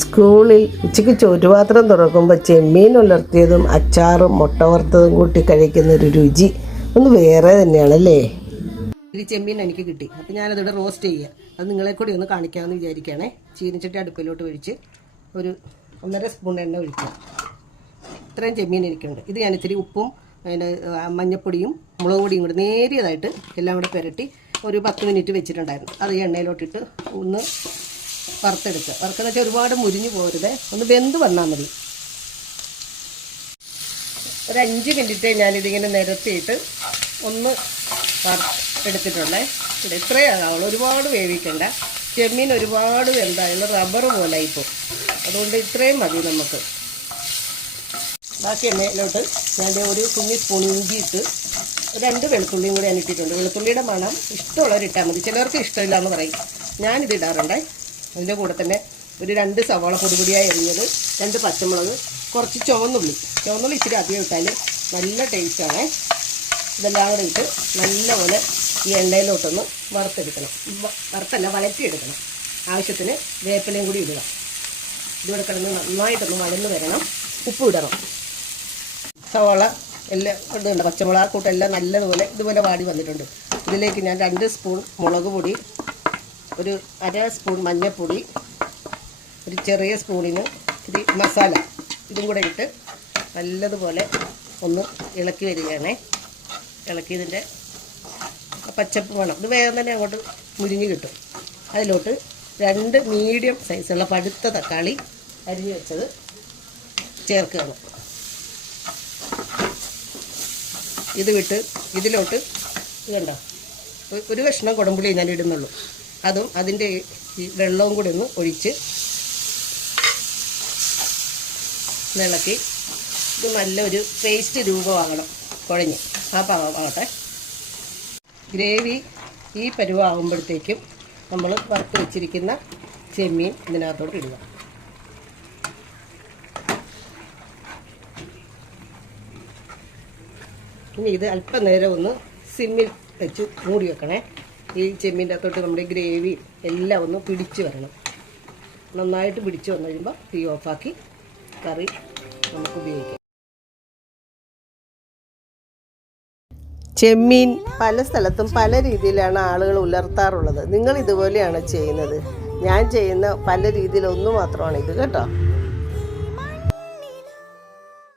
സ്കൂളിൽ ഉച്ചയ്ക്ക് ചോറ്റുപാത്രം തുറക്കുമ്പോൾ ചെമ്മീൻ ഉലർത്തിയതും അച്ചാറും മുട്ട വറുത്തതും കൂട്ടി കഴിക്കുന്ന ഒരു രുചി ഒന്ന് വേറെ തന്നെയാണല്ലേ. ഒരു ചെമ്മീൻ എനിക്ക് കിട്ടി. അപ്പോൾ ഞാനതിവിടെ റോസ്റ്റ് ചെയ്യുക. അത് നിങ്ങളെ കൂടി ഒന്ന് കാണിക്കാമെന്ന് വിചാരിക്കുകയാണേ. ചീനിച്ചട്ടി അടുപ്പിലോട്ട് ഒഴിച്ച് ഒരു 1.5 സ്പൂൺ എണ്ണ ഒഴിക്കുക. ഇത്രയും ചെമ്മീൻ എനിക്കുണ്ട്. ഇത് ഞാൻ ഇത്തിരി ഉപ്പും അതിൻ്റെ മഞ്ഞപ്പൊടിയും മുളക് പൊടിയും കൂടി നേരിയതായിട്ട് എല്ലാം കൂടെ പുരട്ടി ഒരു 10 മിനിറ്റ് വെച്ചിട്ടുണ്ടായിരുന്നു. അത് ഈ എണ്ണയിലോട്ടിട്ട് ഒന്ന് വറുത്തെടുക്കുക. വറുക്കെന്ന് വെച്ചാൽ ഒരുപാട് മുരിഞ്ഞു പോരുത്, ഒന്ന് വെന്ത് വന്നാൽ മതി. ഒരു 5 മിനിറ്റ് ഞാനിതിങ്ങനെ നിരത്തിയിട്ട് ഒന്ന് എടുത്തിട്ടുള്ളേ. ഇവിടെ ഇത്രയാകാവുള്ളൂ, ഒരുപാട് വേവിക്കണ്ട. ചെമ്മീൻ ഒരുപാട് വെന്തായാലും റബ്ബർ പോലെ ഇപ്പോൾ, അതുകൊണ്ട് ഇത്രയും മതി നമുക്ക്. ബാക്കി എണ്ണയിലോട്ട് ഞാൻ ഒരു കുഞ്ഞി സ്പൂൺ ഇഞ്ചി ഇട്ട് 2 വെളുത്തുള്ളിയും കൂടി ഞാൻ ഇട്ടിട്ടുണ്ട്. വെളുത്തുള്ളിയുടെ മണം ഇഷ്ടമുള്ളവരിട്ടാൽ മതി, ചിലർക്ക് ഇഷ്ടമില്ല എന്ന് പറയും. ഞാനിത് ഇടാറുണ്ട്. അതിൻ്റെ കൂടെ തന്നെ ഒരു 2 സവാള പൊടിപൊടിയായി എറിഞ്ഞത്, 2 പച്ചമുളക്, കുറച്ച് ചുവന്നുള്ളി ഇച്ചിരി അധികം ഇട്ടാൽ നല്ല ടേസ്റ്റാണ്. ഇതെല്ലാം കൂടെ ഇട്ട് നല്ലപോലെ ഈ എണ്ണയിലോട്ടൊന്ന് വഴറ്റിയെടുക്കണം. ആവശ്യത്തിന് വേപ്പിലയും കൂടി ഇടുക. ഇതിവിടെ കിടന്ന് നന്നായിട്ടൊന്ന് വഴന്ന് വരണം. ഉപ്പ് ഇടണം. സവാള എല്ലാം ഇടുന്നുണ്ട്, പച്ചമുളക് കൂട്ടെല്ലാം നല്ലതുപോലെ ഇതുപോലെ വാടി വന്നിട്ടുണ്ട്. ഇതിലേക്ക് ഞാൻ 2 സ്പൂൺ മുളക് പൊടി, ഒരു 1/2 സ്പൂൺ മഞ്ഞൾപ്പൊടി, ഒരു ചെറിയ സ്പൂണിന് ഇത്തിരി മസാല, ഇതും കൂടെ ഇട്ട് നല്ലതുപോലെ ഒന്ന് ഇളക്കി വരികയാണേ. ഇളക്കിയതിൻ്റെ പച്ചപ്പ് വേണം, ഇത് വേഗം തന്നെ അങ്ങോട്ട് മുരിഞ്ഞ് കിട്ടും. അതിലോട്ട് 2 മീഡിയം സൈസുള്ള പഴുത്ത തക്കാളി അരിഞ്ഞ് വെച്ചത് ചേർക്കുകയാണ്. ഇത് വിട്ട് ഇതിലോട്ട് കണ്ടോ ഒരു കഷ്ണം കുടംപുളി ഞാൻ ഇടുന്നുള്ളൂ. അതും അതിൻ്റെ ഈ വെള്ളവും കൂടി ഒന്ന് ഒഴിച്ച് ഇളക്കി ഇത് നല്ലൊരു പേസ്റ്റ് രൂപമാകണം, കുഴഞ്ഞ് ആ പാകമാകട്ടെ. ഗ്രേവി ഈ പരുവാകുമ്പോഴത്തേക്കും നമ്മൾ വറുത്ത് വെച്ചിരിക്കുന്ന ചെമ്മീൻ ഇതിനകത്തോട്ട് ഇടുക. ഇനി ഇത് അല്പം നേരം ഒന്ന് സിമ്മിൽ വെച്ച് മൂടി വെക്കണേ. ഈ ചെമ്മീൻ്റെ അകത്തോട്ട് നമ്മുടെ ഗ്രേവി എല്ലാം ഒന്ന് പിടിച്ച് വരണം. നന്നായിട്ട് പിടിച്ച് വന്നു കഴിയുമ്പോൾ തീ ഓഫാക്കി കറി നമുക്ക് ഉപയോഗിക്കാം. ചെമ്മീൻ പല സ്ഥലത്തും പല രീതിയിലാണ് ആളുകൾ ഉലർത്താറുള്ളത്. നിങ്ങൾ ഇതുപോലെയാണ് ചെയ്യുന്നത്. ഞാൻ ചെയ്യുന്ന പല രീതിയിൽ ഒന്ന് മാത്രമാണ് ഇത് കേട്ടോ.